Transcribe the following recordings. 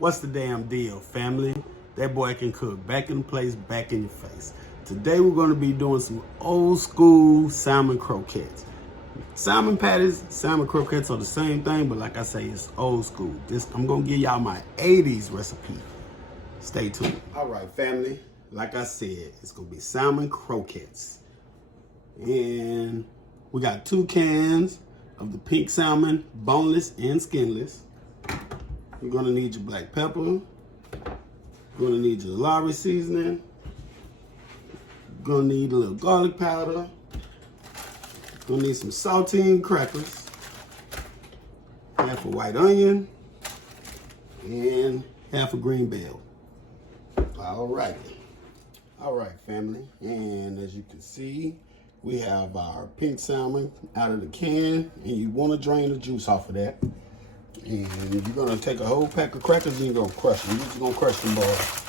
What's the damn deal, family? That boy can cook. Back in place, back in your face. Today we're going to be doing some old school salmon croquettes. Salmon patties, salmon croquettes are the same thing, but like I say, it's old school. I'm going to give y'all my 80s recipe. Stay tuned. All right, family. Like I said, it's going to be salmon croquettes. And we got 2 cans of the pink salmon, boneless and skinless. You're gonna need your black pepper. You're gonna need your lawry seasoning. You're gonna need a little garlic powder. You're gonna need some saltine crackers. Half a white onion. And half a green bell. All right. All right, family. And as you can see, we have our pink salmon out of the can, and you want to drain the juice off of that. And you're going to take a whole pack of crackers and you're going to crush them. You're just going to crush them, boys.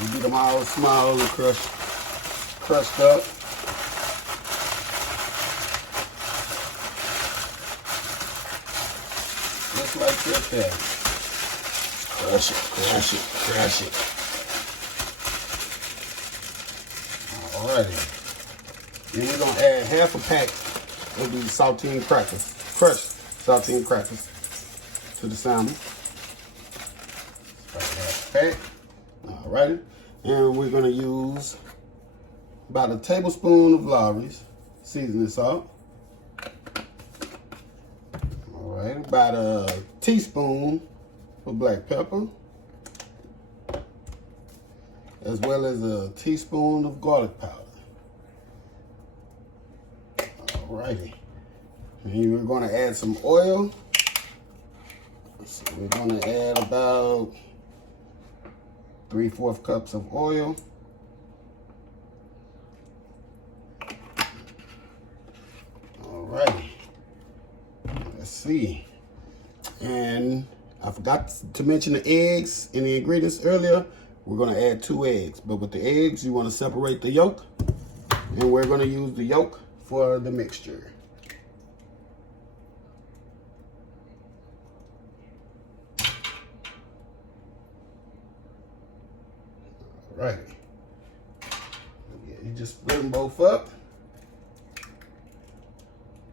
You get them all small and crushed up. Just like that. Crush it, crush it, crush it. Alrighty. Then we're going to add half a pack of these saltine crackers, crushed saltine crackers, to the salmon. Half a pack. Alrighty. And we're going to use about a tablespoon of lawry's seasoning salt. Alright. About a teaspoon of black pepper, as well as a teaspoon of garlic powder. Alrighty, and we're going to add some oil. So we're going to add about 3/4 cups of oil. Alrighty, let's see. And I forgot to mention the eggs in the ingredients earlier. We're going to add 2 eggs, but with the eggs, you want to separate the yolk, and we're going to use the yolk for the mixture. All right. Yeah, you just split them both up.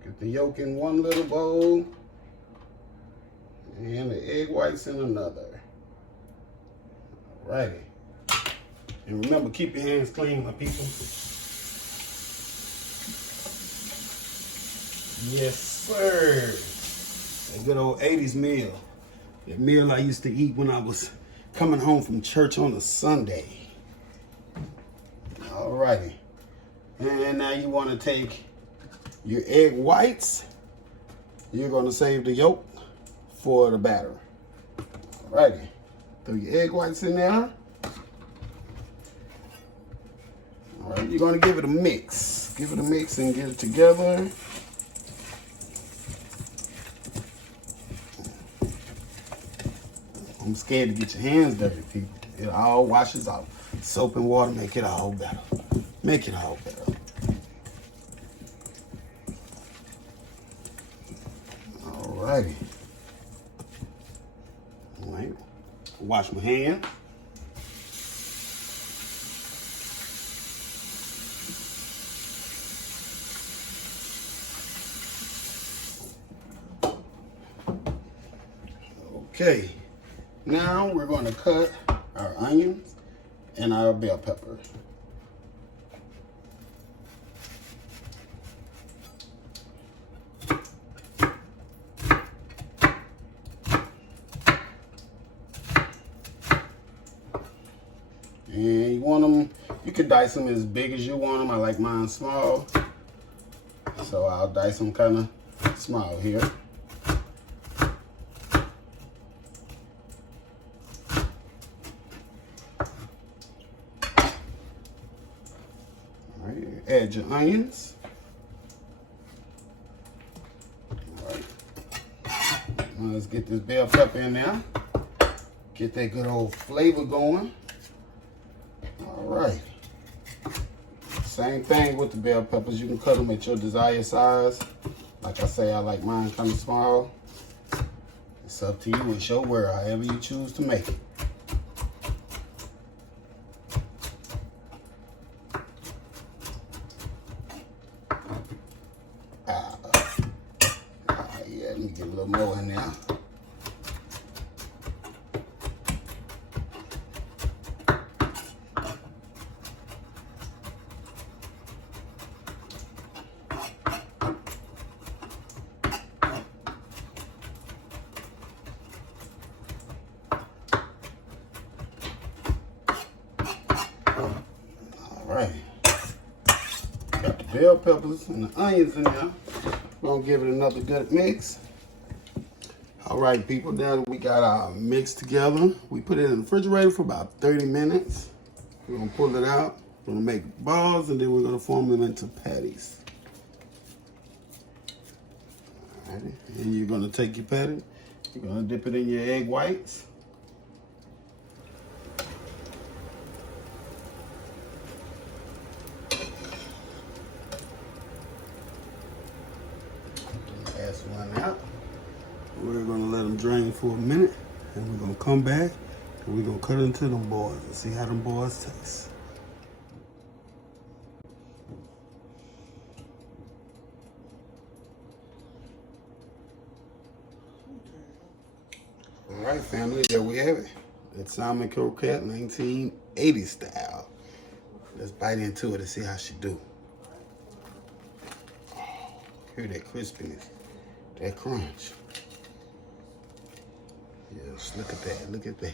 Get the yolk in one little bowl and the egg whites in another. All righty. And remember, keep your hands clean, my people. Yes, sir. A good old 80s meal. That meal I used to eat when I was coming home from church on a Sunday. Alrighty. And now you want to take your egg whites. You're going to save the yolk for the batter. Alrighty. Throw your egg whites in there. Alright, you're going to give it a mix. Give it a mix and get it together. I'm scared to get your hands dirty, people. It all washes out. Soap and water make it all better. Make it all better. Alrighty. Alright. Wash my hands. Okay. Now we're going to cut our onions and our bell pepper. And you want them, you can dice them as big as you want them. I like mine small, so I'll dice them kind of small here. Add your onions. All right. Now let's get this bell pepper in there. Get that good old flavor going. All right. Same thing with the bell peppers. You can cut them at your desired size. Like I say, I like mine kind of small. It's up to you. It's your world, however you choose to make it. Yeah, let me get a little more in there. Alright, got the bell peppers and the onions in there. We're gonna give it another good mix. Alright people, now that we got our mix together, we put it in the refrigerator for about 30 minutes. We're gonna pull it out, we're gonna make balls, and then we're gonna form them into patties. Alrighty, and you're gonna take your patty, you're gonna dip it in your egg whites. Last one out. We're gonna let them drain for a minute, and we're gonna come back and we're gonna cut into them balls and see how them balls taste. All right, family, there we have it. That Salmon Croquette 1980 style. Let's bite into it and see how she do. Oh, hear that crispiness, that crunch. Yes, look at that, look at that.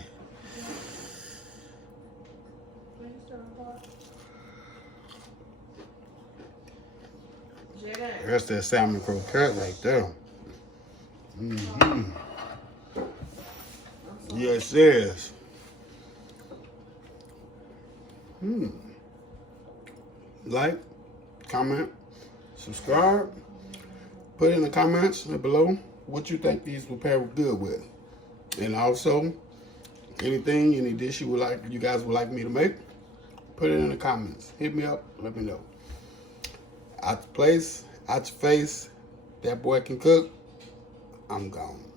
That's that Salmon Croquette right there. Mm-hmm. Yes, yes. Like, comment, subscribe. Put in the comments below what you think these will pair good with. And also, anything, any dish you guys would like me to make, put it in the comments. Hit me up, let me know. Out the place, out your face, that boy can cook, I'm gone.